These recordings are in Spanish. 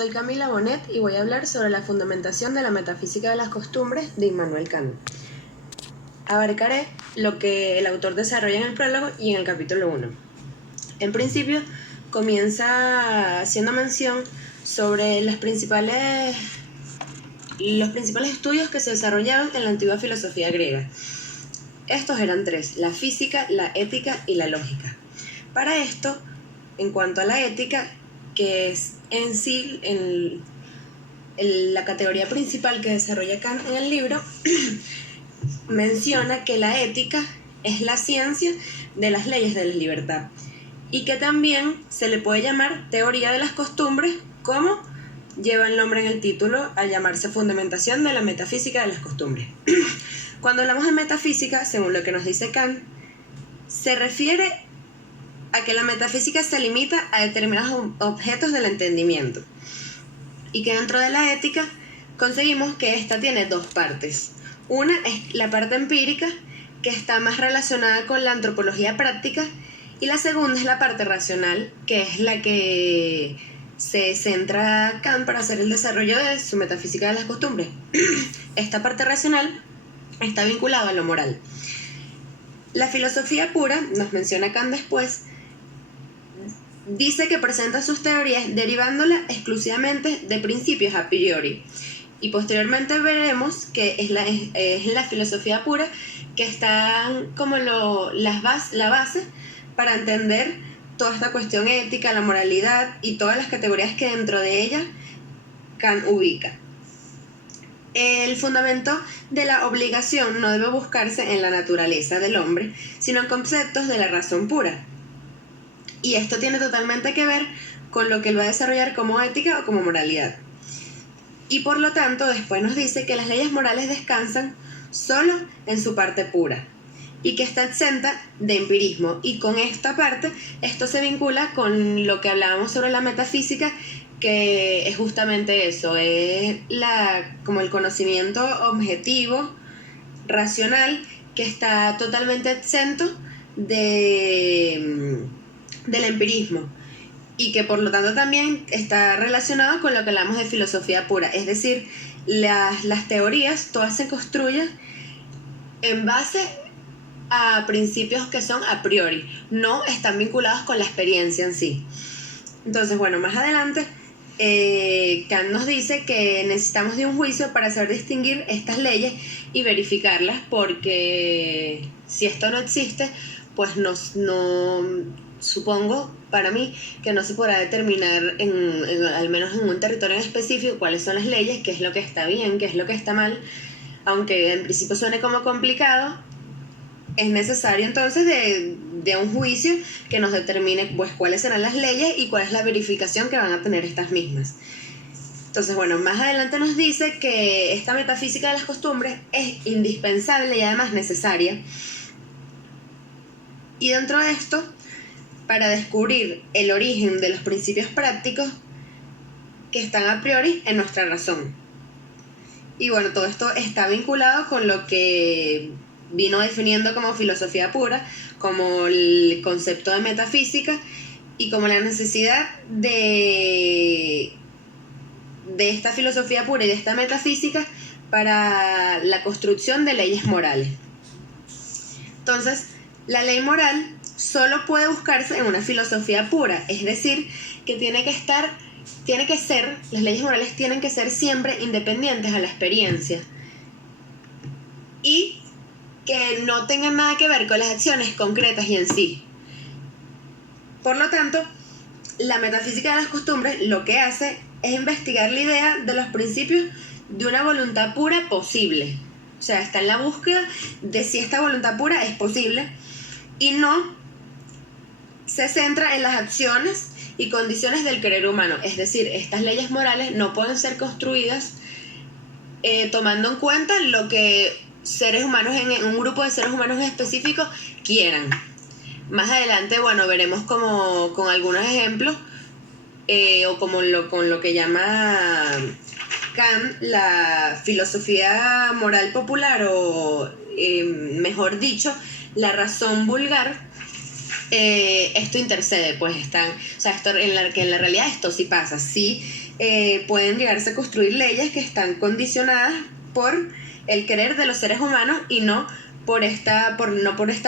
Soy Camila Bonet y voy a hablar sobre la fundamentación de la metafísica de las costumbres de Immanuel Kant. Abarcaré lo que el autor desarrolla en el prólogo y en el capítulo 1. En principio, comienza haciendo mención sobre los principales estudios que se desarrollaron en la antigua filosofía griega. Estos eran tres: la física, la ética y la lógica. Para esto, en cuanto a la ética, que es en sí la categoría principal que desarrolla Kant en el libro, menciona que la ética es la ciencia de las leyes de la libertad y que también se le puede llamar teoría de las costumbres, como lleva el nombre en el título al llamarse fundamentación de la metafísica de las costumbres. Cuando hablamos de metafísica, según lo que nos dice Kant, se refiere a que la metafísica se limita a determinados objetos del entendimiento y que dentro de la ética conseguimos que esta tiene dos partes. Una es la parte empírica, que está más relacionada con la antropología práctica, y la segunda es la parte racional, que es la que se centra Kant para hacer el desarrollo de su metafísica de las costumbres. Esta parte racional está vinculada a lo moral. La filosofía pura, nos menciona Kant después, dice que presenta sus teorías derivándolas exclusivamente de principios a priori. Y posteriormente veremos que es la filosofía pura que está como la base para entender toda esta cuestión ética, la moralidad y todas las categorías que dentro de ella Kant ubica. El fundamento de la obligación no debe buscarse en la naturaleza del hombre, sino en conceptos de la razón pura. Y esto tiene totalmente que ver con lo que él va a desarrollar como ética o como moralidad. Y por lo tanto, después nos dice que las leyes morales descansan solo en su parte pura y que está exenta de empirismo. Y con esta parte, esto se vincula con lo que hablábamos sobre la metafísica, que es justamente eso, es como el conocimiento objetivo, racional, que está totalmente exento del empirismo y que por lo tanto también está relacionado con lo que hablamos de filosofía pura, es decir, las teorías todas se construyen en base a principios que son a priori, no están vinculados con la experiencia en sí. Entonces, bueno, más adelante Kant nos dice que necesitamos de un juicio para saber distinguir estas leyes y verificarlas, porque si esto no existe, pues no supongo, para mí, que no se podrá determinar al menos en un territorio en específico cuáles son las leyes, qué es lo que está bien, qué es lo que está mal. Aunque en principio suene como complicado, es necesario entonces de un juicio que nos determine pues cuáles serán las leyes y cuál es la verificación que van a tener estas mismas. Entonces, bueno, más adelante nos dice que esta metafísica de las costumbres es indispensable y además necesaria. Y dentro de esto, para descubrir el origen de los principios prácticos que están a priori en nuestra razón. Y bueno, todo esto está vinculado con lo que vino definiendo como filosofía pura, como el concepto de metafísica y como la necesidad de esta filosofía pura y de esta metafísica para la construcción de leyes morales. Entonces, la ley moral solo puede buscarse en una filosofía pura, es decir, que las leyes morales tienen que ser siempre independientes a la experiencia y que no tengan nada que ver con las acciones concretas y en sí. Por lo tanto, la metafísica de las costumbres lo que hace es investigar la idea de los principios de una voluntad pura posible. O sea, está en la búsqueda de si esta voluntad pura es posible y no se centra en las acciones y condiciones del querer humano. Es decir, estas leyes morales no pueden ser construidas tomando en cuenta lo que seres humanos en un grupo de seres humanos específicos quieran. Más adelante, bueno, veremos como con algunos ejemplos o con lo que llama Kant la filosofía moral popular o mejor dicho, la razón vulgar. Esto intercede, pues esto en la realidad esto sí pasa, sí pueden llegarse a construir leyes que están condicionadas por el querer de los seres humanos y no por esta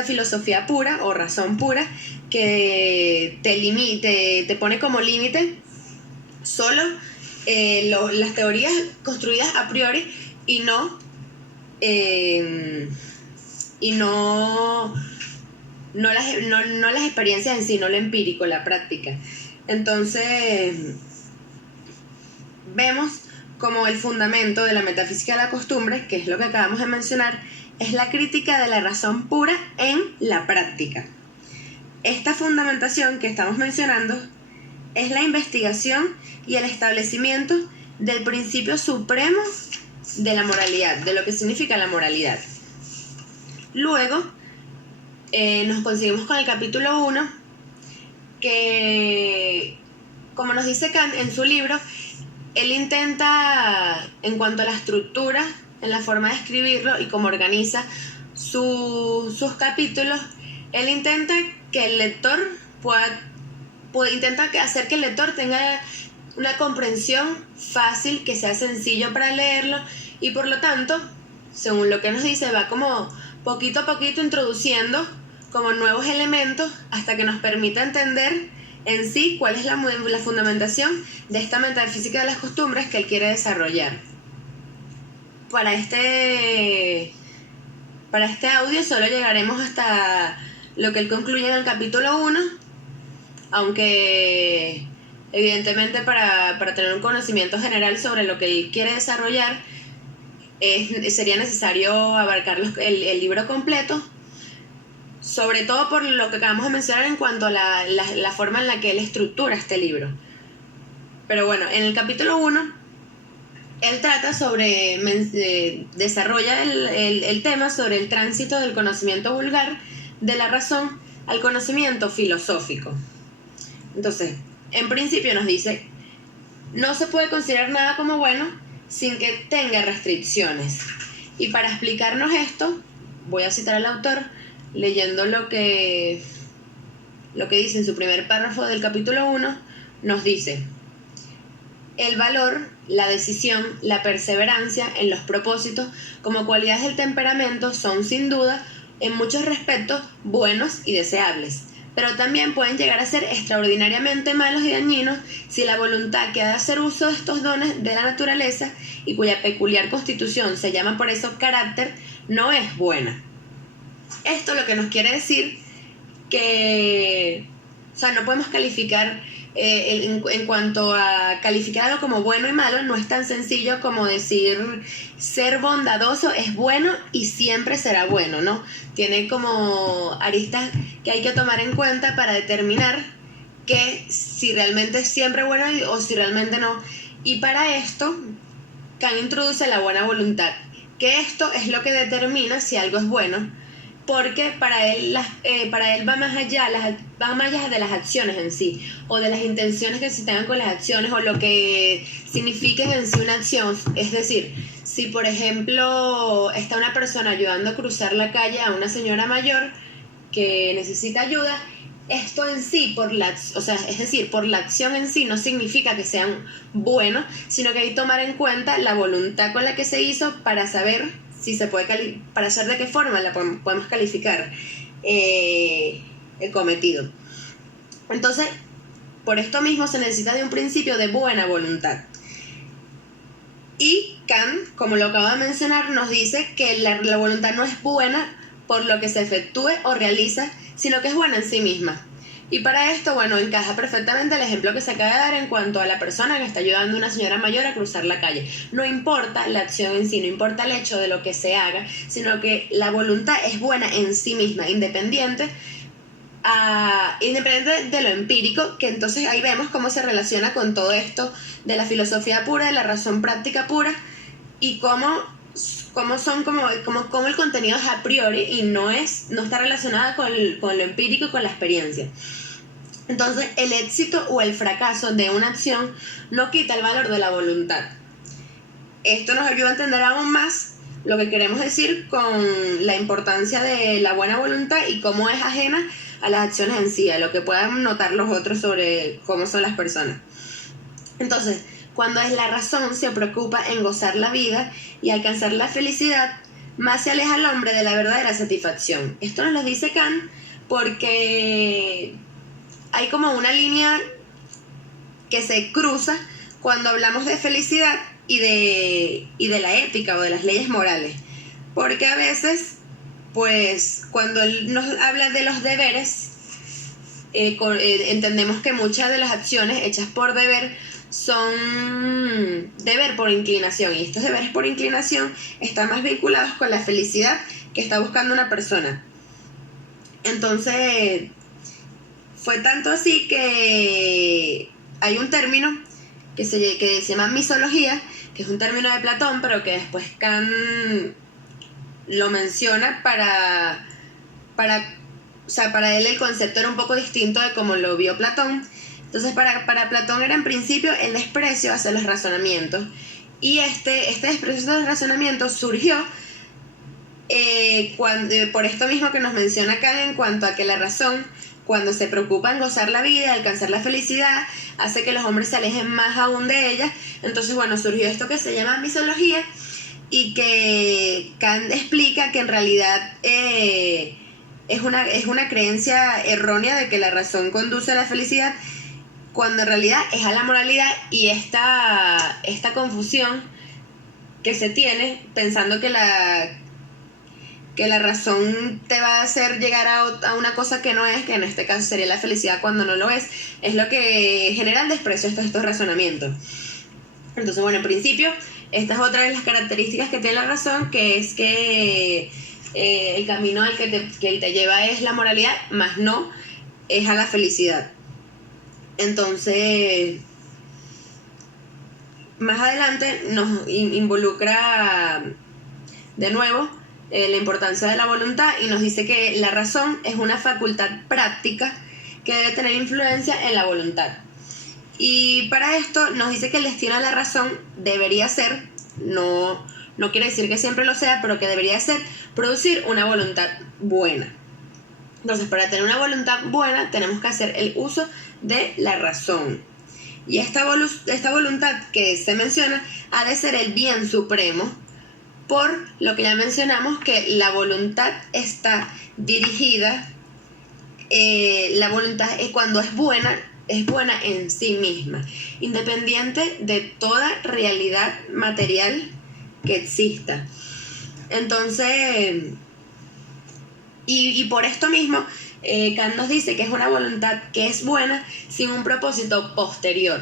filosofía pura o razón pura que te pone como límite solo las teorías construidas a priori y no las experiencias en sí, no lo empírico, la práctica. Entonces vemos como el fundamento de la metafísica de la costumbre, que es lo que acabamos de mencionar, es la crítica de la razón pura en la práctica. Esta fundamentación que estamos mencionando es la investigación y el establecimiento del principio supremo de la moralidad, de lo que significa la moralidad. Luego nos conseguimos con el capítulo 1, que, como nos dice Kant en su libro, él intenta, en cuanto a la estructura, en la forma de escribirlo y cómo organiza sus capítulos, él intenta que el lector intenta hacer que el lector tenga una comprensión fácil, que sea sencillo para leerlo, y por lo tanto, según lo que nos dice, va como poquito a poquito introduciendo como nuevos elementos hasta que nos permita entender en sí cuál es la fundamentación de esta metafísica de las costumbres que él quiere desarrollar. Para este audio solo llegaremos hasta lo que él concluye en el capítulo 1, aunque evidentemente para tener un conocimiento general sobre lo que él quiere desarrollar sería necesario abarcar el libro completo, sobre todo por lo que acabamos de mencionar en cuanto a la forma en la que él estructura este libro. Pero bueno, en el capítulo 1 él trata desarrolla el tema sobre el tránsito del conocimiento vulgar de la razón al conocimiento filosófico. Entonces, en principio nos dice, no se puede considerar nada como bueno sin que tenga restricciones. Y para explicarnos esto, voy a citar al autor leyendo lo que dice en su primer párrafo del capítulo 1, nos dice: el valor, la decisión, la perseverancia en los propósitos como cualidades del temperamento son sin duda en muchos respectos buenos y deseables, pero también pueden llegar a ser extraordinariamente malos y dañinos si la voluntad que ha de hacer uso de estos dones de la naturaleza y cuya peculiar constitución se llama por eso carácter, no es buena. Esto lo que nos quiere decir que, no podemos calificar, en cuanto a calificar algo como bueno y malo, no es tan sencillo como decir ser bondadoso es bueno y siempre será bueno, ¿no? Tiene como aristas que hay que tomar en cuenta para determinar que si realmente es siempre bueno o si realmente no. Y para esto, Kant introduce la buena voluntad, que esto es lo que determina si algo es bueno, porque para él va más allá de las acciones en sí, o de las intenciones que se tengan con las acciones, o lo que signifique en sí una acción. Es decir, si por ejemplo está una persona ayudando a cruzar la calle a una señora mayor que necesita ayuda, esto en sí, por la acción en sí no significa que sean buenos, sino que hay que tomar en cuenta la voluntad con la que se hizo para saber si se puede para saber de qué forma la podemos calificar el cometido. Entonces, por esto mismo se necesita de un principio de buena voluntad. Y Kant, como lo acabo de mencionar, nos dice que la voluntad no es buena por lo que se efectúe o realiza, sino que es buena en sí misma. Y para esto, encaja perfectamente el ejemplo que se acaba de dar en cuanto a la persona que está ayudando a una señora mayor a cruzar la calle. No importa la acción en sí, no importa el hecho de lo que se haga, sino que la voluntad es buena en sí misma, independiente de lo empírico, que entonces ahí vemos cómo se relaciona con todo esto de la filosofía pura, de la razón práctica pura, y cómo el contenido es a priori y no está relacionada con lo empírico y con la experiencia. Entonces, el éxito o el fracaso de una acción no quita el valor de la voluntad. Esto nos ayuda a entender aún más lo que queremos decir con la importancia de la buena voluntad y cómo es ajena a las acciones en sí, a lo que puedan notar los otros sobre cómo son las personas. Entonces, Cuando es la razón se preocupa en gozar la vida y alcanzar la felicidad, más se aleja el hombre de la verdadera satisfacción. Esto nos lo dice Kant porque hay como una línea que se cruza cuando hablamos de felicidad y de la ética o de las leyes morales. Porque a veces, pues, cuando él nos habla de los deberes, entendemos que muchas de las acciones hechas por deber son deber por inclinación, y estos deberes por inclinación están más vinculados con la felicidad que está buscando una persona. Entonces, fue tanto así que hay un término que se llama misología, que es un término de Platón, pero que después Kant lo menciona para él el concepto era un poco distinto de como lo vio Platón. Entonces para Platón era en principio el desprecio hacia los razonamientos, y este desprecio hacia los razonamientos surgió por esto mismo que nos menciona acá, en cuanto a que la razón, cuando se preocupa en gozar la vida, alcanzar la felicidad, hace que los hombres se alejen más aún de ella. Entonces, bueno, surgió esto que se llama misología, y que Kant explica que en realidad es una creencia errónea de que la razón conduce a la felicidad, cuando en realidad es a la moralidad, y esta confusión que se tiene pensando que la razón te va a hacer llegar a una cosa que no es, que en este caso sería la felicidad cuando no lo es lo que genera el desprecio a estos razonamientos. Entonces, bueno, en principio, esta es otra de las características que tiene la razón, que es que el camino al que te lleva es la moralidad, más no es a la felicidad. Entonces, más adelante nos involucra de nuevo la importancia de la voluntad, y nos dice que la razón es una facultad práctica que debe tener influencia en la voluntad. Y para esto nos dice que el destino de la razón debería ser, no quiere decir que siempre lo sea, pero que debería ser producir una voluntad buena. Entonces, para tener una voluntad buena tenemos que hacer el uso de la razón. Y esta voluntad que se menciona ha de ser el bien supremo, por lo que ya mencionamos, que la voluntad está dirigida, la voluntad cuando es buena en sí misma, independiente de toda realidad material que exista. Entonces, y por esto mismo, Kant nos dice que es una voluntad que es buena sin un propósito posterior.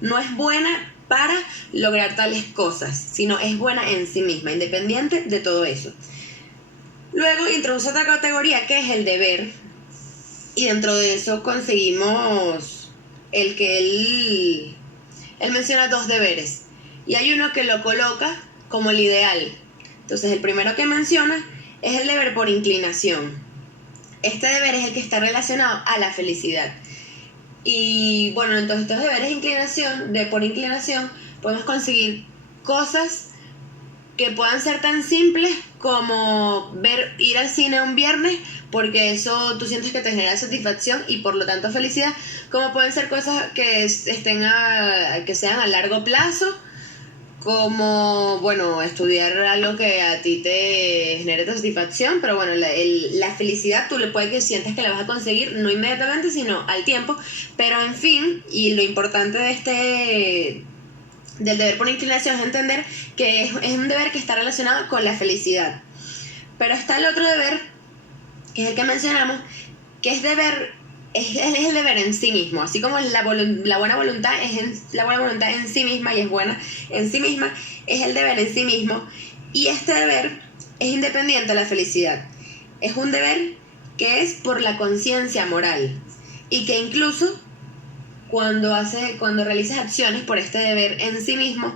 No es buena para lograr tales cosas, sino es buena en sí misma, independiente de todo eso. Luego introduce otra categoría, que es el deber, y dentro de eso conseguimos el que él menciona dos deberes, y hay uno que lo coloca como el ideal. Entonces, el primero que menciona es el deber por inclinación. Este deber es el que está relacionado a la felicidad. Y bueno, entonces estos deberes por inclinación podemos conseguir cosas que puedan ser tan simples como ir al cine un viernes, porque eso tú sientes que te genera satisfacción y por lo tanto felicidad, como pueden ser cosas que que sean a largo plazo, como, bueno, estudiar algo que a ti te genere satisfacción, pero bueno, la felicidad tú le puedes que sientas que la vas a conseguir, no inmediatamente, sino al tiempo. Pero en fin, y lo importante del deber por inclinación es entender que es un deber que está relacionado con la felicidad. Pero está el otro deber, que es el que mencionamos, que es el deber en sí mismo. Así como la buena voluntad la buena voluntad en sí misma y es buena en sí misma, es el deber en sí mismo. Y este deber es independiente de la felicidad. Es un deber que es por la conciencia moral, y que incluso cuando realizas acciones por este deber en sí mismo,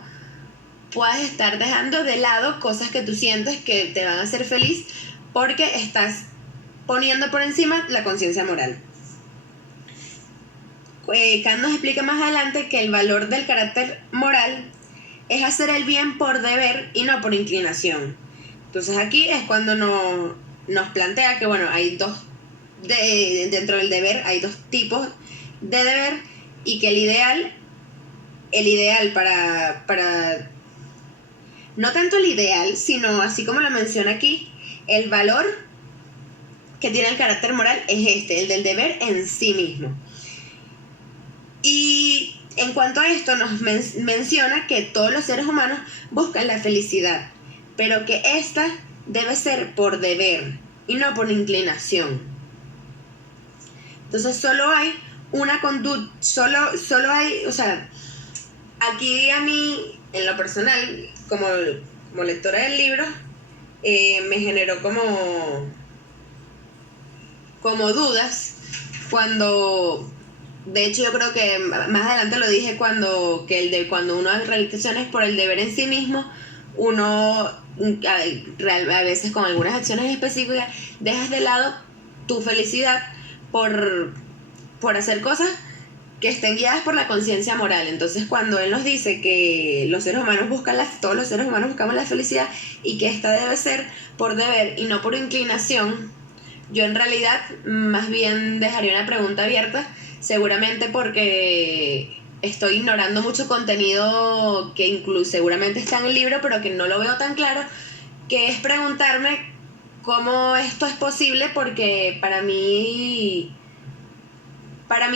puedes estar dejando de lado cosas que tú sientes que te van a hacer feliz, porque estás poniendo por encima la conciencia moral. Kant nos explica más adelante que el valor del carácter moral es hacer el bien por deber y no por inclinación. Entonces aquí es cuando nos plantea que, bueno, hay dentro del deber hay dos tipos de deber, y que el ideal el ideal para... No tanto el ideal, sino así como lo menciona aquí, el valor que tiene el carácter moral es el del deber en sí mismo. Y en cuanto a esto nos menciona que todos los seres humanos buscan la felicidad, pero que esta debe ser por deber y no por inclinación. Entonces solo hay una conducta, solo hay, o sea, aquí a mí, en lo personal, como lectora del libro, me generó como dudas cuando, de hecho yo creo que más adelante lo dije, cuando uno realiza acciones por el deber en sí mismo, uno a veces con algunas acciones específicas dejas de lado tu felicidad por hacer cosas que estén guiadas por la conciencia moral. Entonces cuando él nos dice que todos los seres humanos buscamos la felicidad y que esta debe ser por deber y no por inclinación, yo en realidad más bien dejaría una pregunta abierta, seguramente porque estoy ignorando mucho contenido que incluso seguramente está en el libro, pero que no lo veo tan claro, que es preguntarme cómo esto es posible, porque para mí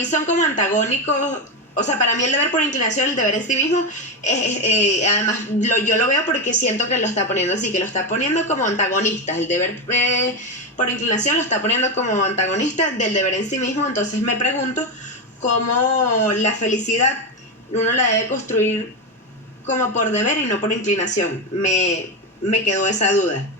son como antagónicos. O sea, para mí el deber por inclinación, el deber en sí mismo, además yo lo veo porque siento que lo está poniendo así, que lo está poniendo como antagonistas. El deber por inclinación lo está poniendo como antagonista del deber en sí mismo. Entonces me pregunto cómo la felicidad uno la debe construir como por deber y no por inclinación. Me quedó esa duda.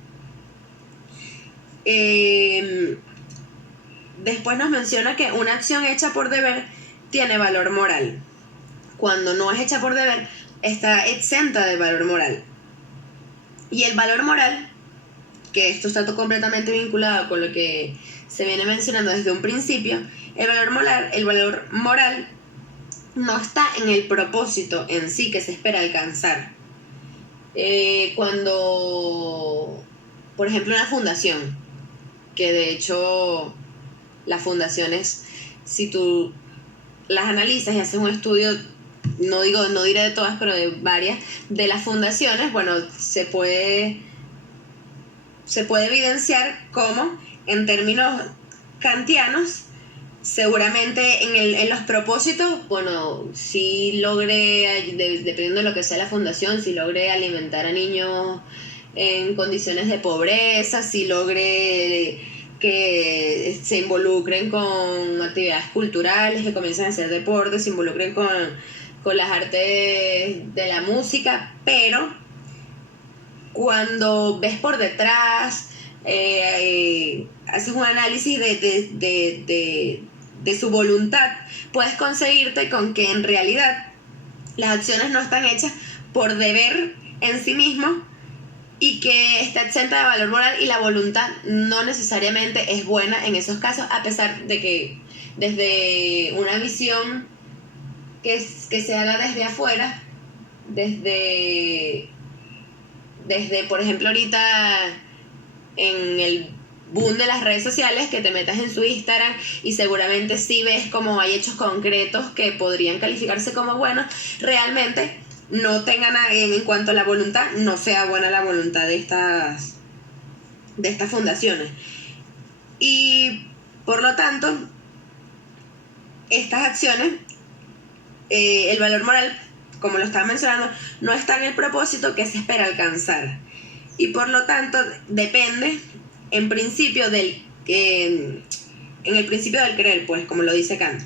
Después nos menciona que una acción hecha por deber tiene valor moral. Cuando no es hecha por deber, está exenta de valor moral. Y el valor moral, que esto está completamente vinculado con lo que se viene mencionando desde un principio, el valor moral no está en el propósito en sí que se espera alcanzar. Cuando, por ejemplo, una fundación, que de hecho las fundaciones, si tú las analizas y haces un estudio, no diré de todas, pero de varias de las fundaciones, bueno, se puede evidenciar cómo, en términos kantianos, seguramente en los propósitos, bueno, si logré, dependiendo de lo que sea la fundación, si logré alimentar a niños en condiciones de pobreza, si logré que se involucren con actividades culturales, que comiencen a hacer deportes, se involucren con las artes de la música, pero cuando ves por detrás, haces un análisis de su voluntad, puedes conseguirte con que en realidad las acciones no están hechas por deber en sí mismo y que está exenta de valor moral, y la voluntad no necesariamente es buena en esos casos, a pesar de que desde una visión que se haga desde afuera, desde por ejemplo ahorita en el boom de las redes sociales, que te metas en su Instagram y seguramente sí ves como hay hechos concretos que podrían calificarse como buenos, realmente no tengan en cuanto a la voluntad, no sea buena la voluntad de estas fundaciones. Y por lo tanto, estas acciones, el valor moral, como lo estaba mencionando, no está en el propósito que se espera alcanzar. Y por lo tanto, depende en principio en el principio del querer, pues, como lo dice Kant.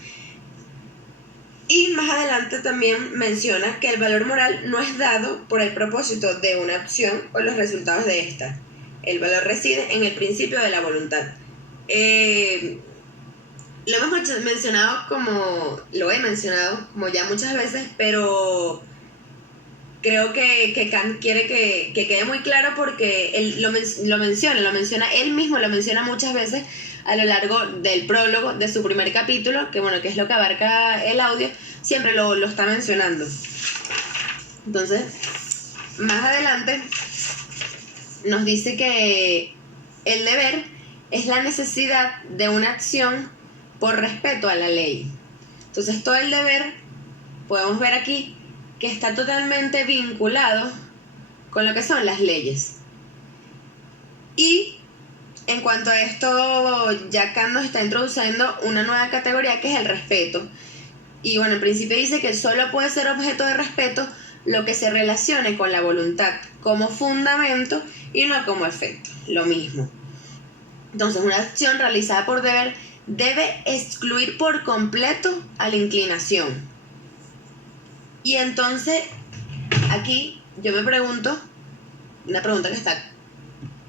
Y más adelante también menciona que el valor moral no es dado por el propósito de una acción o los resultados de esta. El valor reside en el principio de la voluntad. Lo he mencionado como ya muchas veces, pero creo que Kant quiere que quede muy claro, porque él lo menciona él mismo, lo menciona muchas veces a lo largo del prólogo de su primer capítulo, que es lo que abarca el audio, siempre lo está mencionando. Entonces, más adelante nos dice que el deber es la necesidad de una acción por respeto a la ley. Entonces, todo el deber, podemos ver aquí, que está totalmente vinculado con lo que son las leyes. Y en cuanto a esto, ya Kant nos está introduciendo una nueva categoría que es el respeto. Y bueno, en principio dice que solo puede ser objeto de respeto lo que se relacione con la voluntad como fundamento y no como efecto, lo mismo. Entonces, una acción realizada por deber debe excluir por completo a la inclinación. Y entonces, aquí yo me pregunto, una pregunta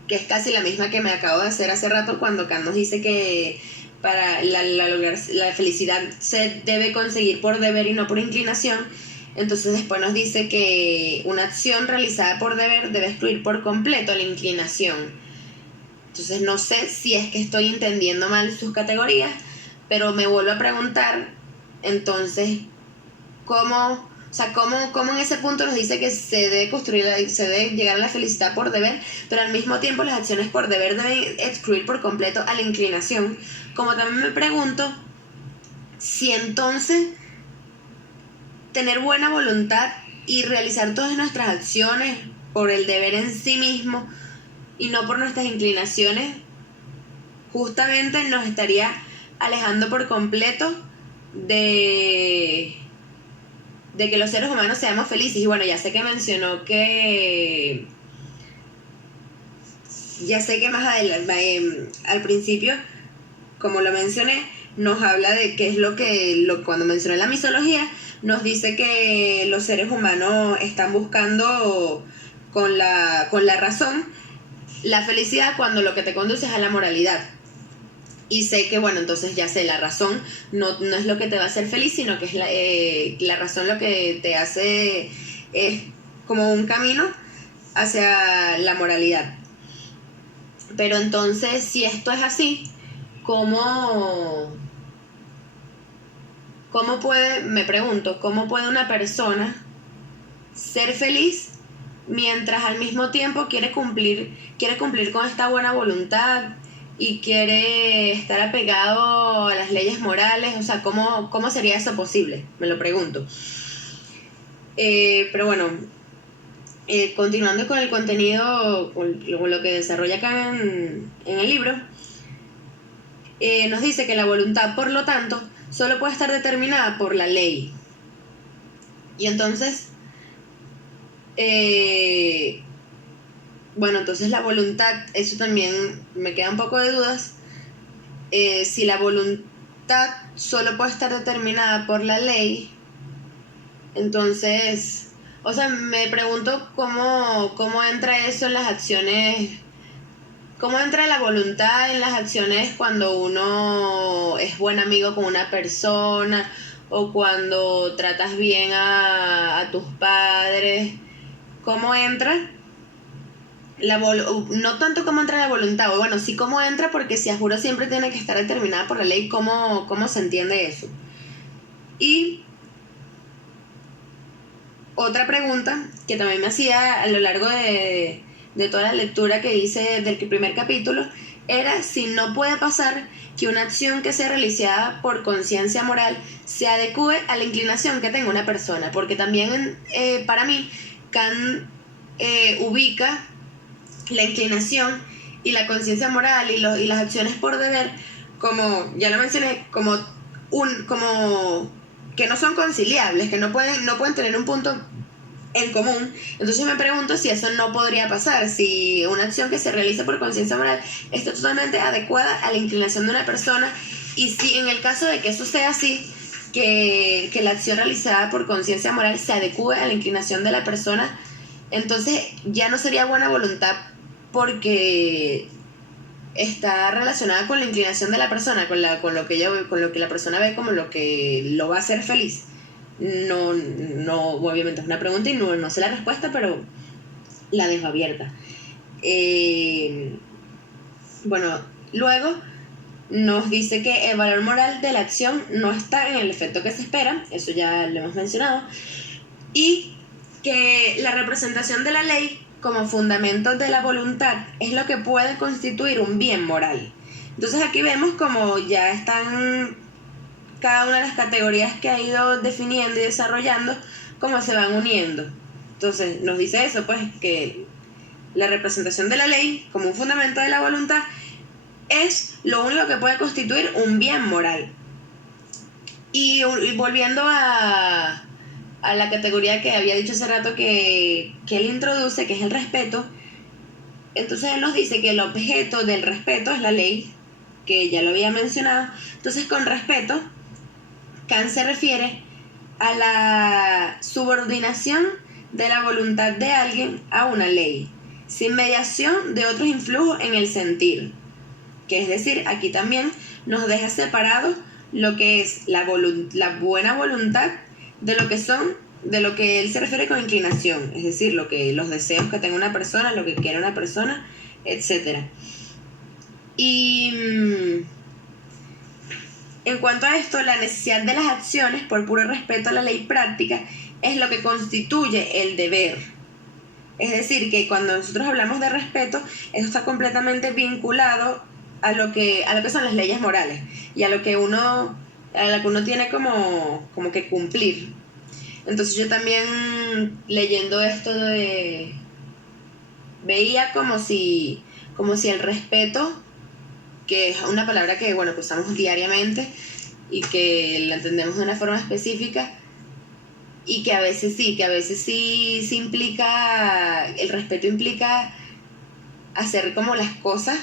que es casi la misma que me acabo de hacer hace rato cuando Kant nos dice que para lograr la felicidad se debe conseguir por deber y no por inclinación. Entonces después nos dice que una acción realizada por deber debe excluir por completo la inclinación. Entonces no sé si es que estoy entendiendo mal sus categorías, pero me vuelvo a preguntar, entonces, ¿cómo en ese punto nos dice que se debe llegar a la felicidad por deber, pero al mismo tiempo las acciones por deber deben excluir por completo a la inclinación? Como también me pregunto si entonces tener buena voluntad y realizar todas nuestras acciones por el deber en sí mismo y no por nuestras inclinaciones, justamente nos estaría alejando por completo de que los seres humanos seamos felices. Y bueno, ya sé que mencionó que más adelante, al principio, como lo mencioné, nos habla de qué es cuando mencioné la misología, nos dice que los seres humanos están buscando con la razón la felicidad cuando lo que te conduce es a la moralidad. Y sé que, bueno, entonces ya sé, la razón no es lo que te va a hacer feliz, sino que es la razón lo que te hace es como un camino hacia la moralidad. Pero entonces, si esto es así, ¿cómo puede una persona ser feliz mientras al mismo tiempo quiere cumplir con esta buena voluntad y quiere estar apegado a las leyes morales? O sea, ¿cómo sería eso posible? Me lo pregunto. Pero bueno, continuando con el contenido, con lo que desarrolla acá en el libro, nos dice que la voluntad, por lo tanto, solo puede estar determinada por la ley. Y entonces, bueno, entonces la voluntad, eso también me queda un poco de dudas. Si la voluntad solo puede estar determinada por la ley, entonces, o sea, me pregunto cómo entra eso en las acciones, cómo entra la voluntad en las acciones cuando uno es buen amigo con una persona o cuando tratas bien a tus padres. ¿Cómo entra? No tanto cómo entra la voluntad, o bueno, sí cómo entra, porque si a juro siempre tiene que estar determinada por la ley, ¿cómo se entiende eso? Y otra pregunta que también me hacía a lo largo de toda la lectura que hice del primer capítulo era si no puede pasar que una acción que sea realizada por conciencia moral se adecue a la inclinación que tenga una persona, porque también para mí Kant ubica la inclinación y la conciencia moral y las acciones por deber, como ya lo mencioné, como que no son conciliables, que no pueden tener un punto en común. Entonces me pregunto si eso no podría pasar, si una acción que se realiza por conciencia moral está totalmente adecuada a la inclinación de una persona, y si en el caso de que eso sea así, que la acción realizada por conciencia moral se adecue a la inclinación de la persona, entonces ya no sería buena voluntad porque está relacionada con la inclinación de la persona, con lo que la persona ve como lo que lo va a hacer feliz. No, obviamente es una pregunta y no sé la respuesta, pero la dejo abierta. Bueno, luego nos dice que el valor moral de la acción no está en el efecto que se espera, eso ya lo hemos mencionado, y que la representación de la ley como fundamento de la voluntad es lo que puede constituir un bien moral. Entonces aquí vemos como ya están cada una de las categorías que ha ido definiendo y desarrollando, cómo se van uniendo. Entonces nos dice eso, pues, que la representación de la ley como un fundamento de la voluntad es lo único que puede constituir un bien moral. Y volviendo a la categoría que había dicho hace rato que él introduce, que es el respeto, entonces él nos dice que el objeto del respeto es la ley, que ya lo había mencionado. Entonces, con respeto, Kant se refiere a la subordinación de la voluntad de alguien a una ley, sin mediación de otros influjos en el sentir. Que es decir, aquí también nos deja separado lo que es la buena voluntad de lo que él se refiere con inclinación, es decir, los deseos que tenga una persona, lo que quiere una persona, etc. Y en cuanto a esto, la necesidad de las acciones por puro respeto a la ley práctica es lo que constituye el deber. Es decir, que cuando nosotros hablamos de respeto, eso está completamente vinculado a lo que son las leyes morales y a lo que uno tiene como que cumplir. Entonces yo también, leyendo esto, veía como si el respeto, que es una palabra que que usamos diariamente y que la entendemos de una forma específica, y que a veces sí implica, el respeto implica hacer como las cosas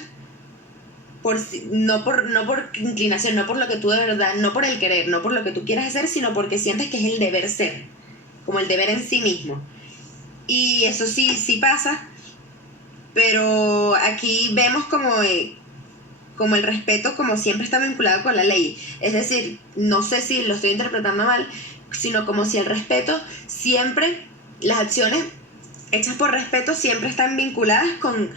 no por inclinación, no por lo que tú de verdad, no por el querer, no por lo que tú quieras hacer, sino porque sientes que es el deber ser, como el deber en sí mismo. Y eso sí pasa, pero aquí vemos como el respeto como siempre está vinculado con la ley. Es decir, no sé si lo estoy interpretando mal, sino como si el respeto siempre, las acciones hechas por respeto siempre están vinculadas con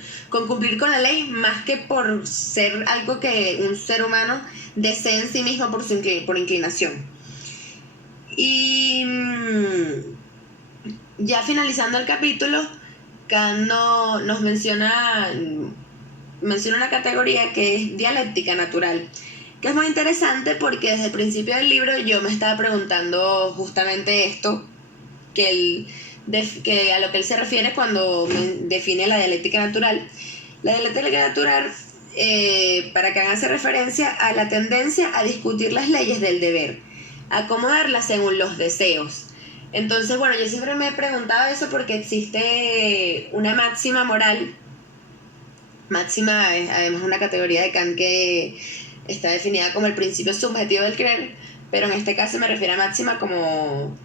cumplir con la ley, más que por ser algo que un ser humano desee en sí mismo por inclinación. Y ya finalizando el capítulo, Kant nos menciona una categoría que es dialéctica natural, que es muy interesante porque desde el principio del libro yo me estaba preguntando justamente esto, que a lo que él se refiere cuando define la dialéctica natural. La dialéctica natural, para Kant, hace referencia a la tendencia a discutir las leyes del deber, acomodarlas según los deseos. Entonces, yo siempre me he preguntado eso porque existe una máxima moral. Máxima es además una categoría de Kant que está definida como el principio subjetivo del querer, pero en este caso me refiero a máxima como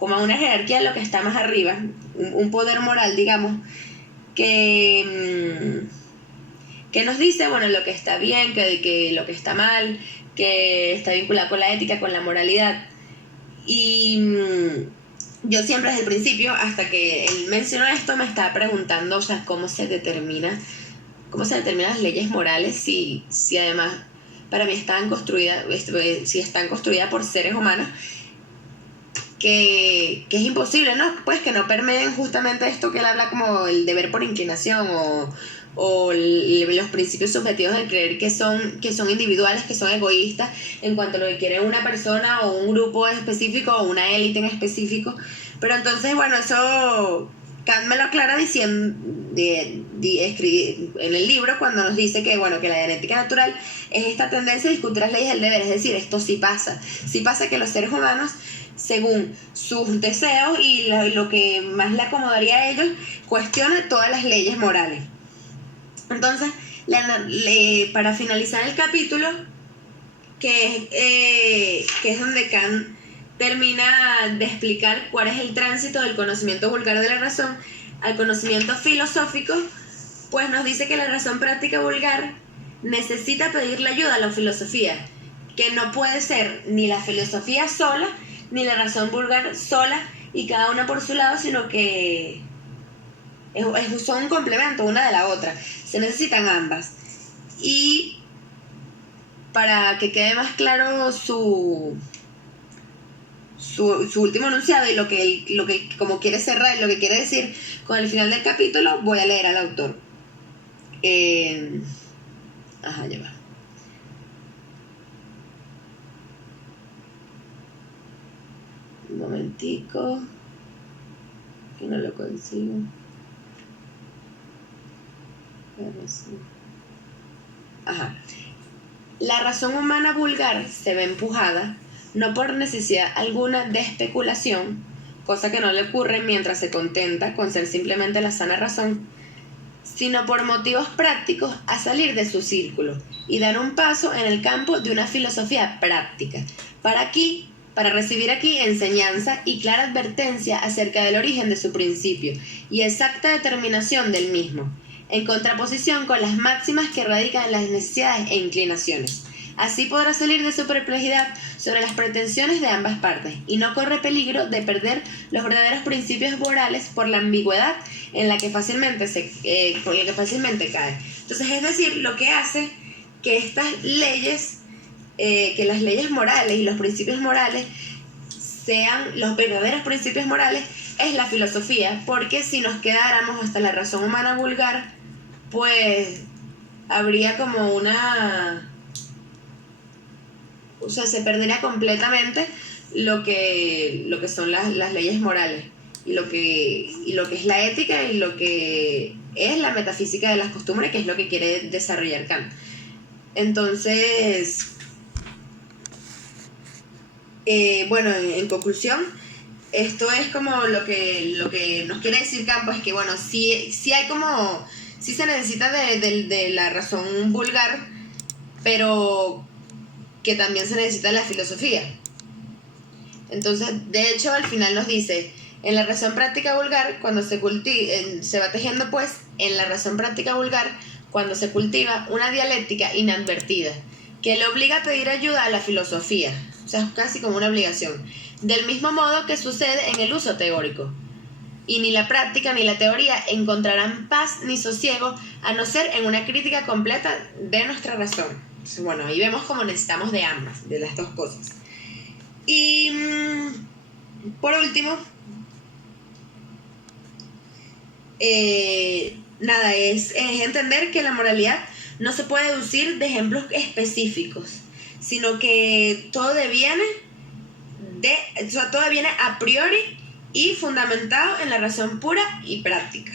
a una jerarquía de lo que está más arriba, un poder moral, digamos, que nos dice, lo que está bien, que lo que está mal, que está vinculado con la ética, con la moralidad. Y yo siempre desde el principio, hasta que él mencionó esto, me estaba preguntando, o sea, cómo se determinan las leyes morales si además para mí están construidas por seres humanos, que es imposible, ¿no? Pues que no permeen justamente esto que él habla como el deber por inclinación o los principios subjetivos del creer, que son individuales, que son egoístas en cuanto a lo que quiere una persona o un grupo específico o una élite en específico. Pero entonces, eso Kant me lo aclara diciendo en el libro, cuando nos dice que la dialéctica natural es esta tendencia a discutir las leyes del deber. Es decir, esto sí pasa que los seres humanos, según sus deseos y lo que más le acomodaría a ellos, cuestiona todas las leyes morales. Entonces, para finalizar el capítulo, que es donde Kant termina de explicar cuál es el tránsito del conocimiento vulgar de la razón al conocimiento filosófico, pues nos dice que la razón práctica vulgar necesita pedirle ayuda a la filosofía, que no puede ser ni la filosofía sola, ni la razón vulgar sola, y cada una por su lado, sino que son un complemento una de la otra, se necesitan ambas. Y para que quede más claro su último enunciado y lo que como quiere cerrar y lo que quiere decir con el final del capítulo, voy a leer al autor. Ya va. momentico, que no lo consigo. Ajá. La razón humana vulgar se ve empujada, no por necesidad alguna de especulación, cosa que no le ocurre mientras se contenta con ser simplemente la sana razón, sino por motivos prácticos a salir de su círculo y dar un paso en el campo de una filosofía práctica, para recibir aquí enseñanza y clara advertencia acerca del origen de su principio y exacta determinación del mismo, en contraposición con las máximas que radican en las necesidades e inclinaciones. Así podrá salir de su perplejidad sobre las pretensiones de ambas partes y no corre peligro de perder los verdaderos principios morales por la ambigüedad en la que fácilmente cae. Entonces, es decir, lo que hace que estas leyes, que las leyes morales y los principios morales sean los verdaderos principios morales, es la filosofía, porque si nos quedáramos hasta la razón humana vulgar, pues habría como se perdería completamente lo que son las leyes morales y lo que es la ética y lo que es la metafísica de las costumbres, que es lo que quiere desarrollar Kant. Entonces, bueno, en conclusión, esto es como lo que nos quiere decir Kant, pues que bueno, sí se necesita de la razón vulgar, pero que también se necesita la filosofía. Entonces, de hecho, al final nos dice, en la razón práctica vulgar, cuando se va tejiendo pues, en la razón práctica vulgar, cuando se cultiva una dialéctica inadvertida, que le obliga a pedir ayuda a la filosofía, o sea, es casi como una obligación, del mismo modo que sucede en el uso teórico. Y ni la práctica ni la teoría encontrarán paz ni sosiego a no ser en una crítica completa de nuestra razón. Entonces, bueno, ahí vemos cómo necesitamos de ambas, de las dos cosas. Y por último, nada, es entender que la moralidad no se puede deducir de ejemplos específicos, sino que todo deviene a priori y fundamentado en la razón pura y práctica.